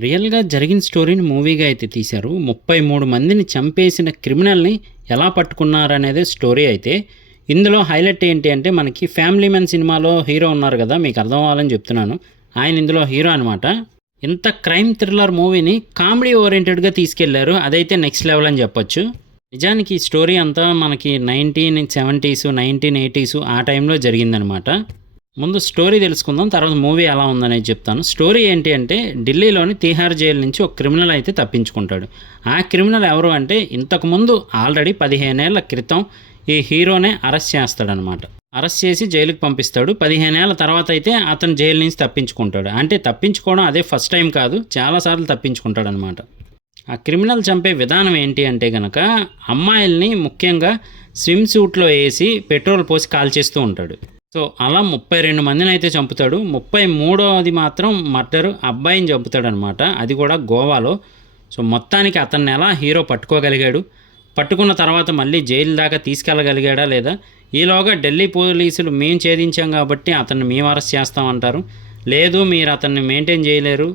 రియల్‌గా జరిగిన స్టోరీని మూవీగా అయితే తీశారు. 33 మందిని చంపేసిన క్రిమినల్‌ని ఎలా పట్టుకున్నారనేదే స్టోరీ అయితే. ఇందులో హైలైట్ ఏంటి అంటే మనకి 'ఫ్యామిలీ మ్యాన్' సినిమాలో హీరో ఉన్నారు గదా! మీకు అర్థం అవ్వాలని చెప్తున్నాను. ఆయన ఇందులో హీరో అనమాట. ఇంత క్రైమ్ థ్రిల్లర్ మూవీని కామెడీ ఓరియెంటెడ్‌గా తీసుకెళ్లారు. అదైతే నెక్స్ట్ లెవెల్ అని చెప్పొచ్చు. నిజానికి ఈ స్టోరీ అంతా మనకి 1970స్, 1980స్ ఆ టైంలో జరిగిందనమాట. ముందు స్టోరీ తెలుసుకుందాం. తర్వాత మూవీ ఎలా ఉందనేది చెప్తాను. స్టోరీ ఏంటి అంటే ఢిల్లీలోని తిహార్ జైలు నుంచి ఒక క్రిమినల్ అయితే తప్పించుకుంటాడు. ఆ క్రిమినల్ ఎవరు అంటే ఇంతకుముందు ఆల్రెడీ 15 ఏళ్ల క్రితం ఈ హీరోనే అరెస్ట్ చేస్తాడనమాట. అరెస్ట్ చేసి జైలుకి పంపిస్తాడు. 15 ఏళ్ల తర్వాత అయితే అతను జైలు నుంచి తప్పించుకుంటాడు. అంటే తప్పించుకోవడం అదే ఫస్ట్ టైం కాదు, చాలాసార్లు తప్పించుకుంటాడు అనమాట. ఆ క్రిమినల్ చంపే విధానం ఏంటి అంటే గనక అమ్మాయిల్ని ముఖ్యంగా స్విమ్ సూట్లో వేసి పెట్రోల్ పోసి కాల్చేస్తూ ఉంటాడు. సో అలా 32 మందిని అయితే చంపుతాడు. 33వది మాత్రం మర్డర్ అబ్బాయిని చంపుతాడనమాట. అది కూడా గోవాలో. సో మొత్తానికి అతన్ని ఎలా హీరో పట్టుకోగలిగాడు, పట్టుకున్న తర్వాత మళ్ళీ జైలు దాకా తీసుకెళ్ళగలిగాడా లేదా, ఈలోగా ఢిల్లీ పోలీసులు మేము ఛేదించాం కాబట్టి అతన్ని మేము అరెస్ట్ చేస్తామంటారు, లేదు మీరు అతన్ని మెయింటైన్ చేయలేరు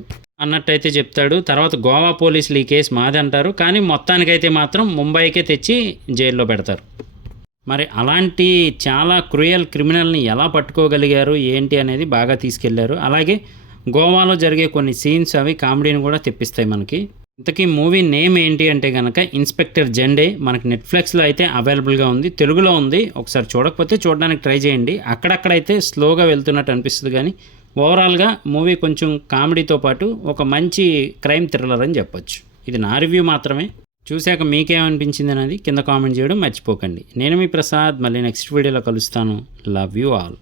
అన్నట్టయితే చెప్తాడు. తర్వాత గోవా పోలీసులు ఈ కేసు మాది అంటారు. కానీ మొత్తానికైతే మాత్రం ముంబైకే తెచ్చి జైల్లో పెడతారు. మరి అలాంటి చాలా క్రూయల్ క్రిమినల్ని ఎలా పట్టుకోగలిగారు ఏంటి అనేది బాగా తీసుకెళ్లారు. అలాగే గోవాలో జరిగే కొన్ని సీన్స్ అవి కామెడీని కూడా తెప్పిస్తాయి మనకి. ఇంతకీ మూవీ నేమ్ ఏంటి అంటే కనుక ఇన్స్పెక్టర్ జెండే. మనకి నెట్ఫ్లిక్స్లో అయితే అవైలబుల్గా ఉంది, తెలుగులో ఉంది. ఒకసారి చూడకపోతే చూడడానికి ట్రై చేయండి. అక్కడక్కడైతే స్లోగా వెళ్తున్నట్టు అనిపిస్తుంది, కానీ ఓవరాల్గా మూవీ కొంచెం కామెడీతో పాటు ఒక మంచి క్రైమ్ థ్రిల్లర్ అని చెప్పొచ్చు. ఇది నా రివ్యూ మాత్రమే. చూశాక మీకేమనిపించింది అనేది కింద కామెంట్ చేయడం మర్చిపోకండి. నేను మీ ప్రసాద్, మళ్ళీ నెక్స్ట్ వీడియోలో కలుస్తాను. Love you all.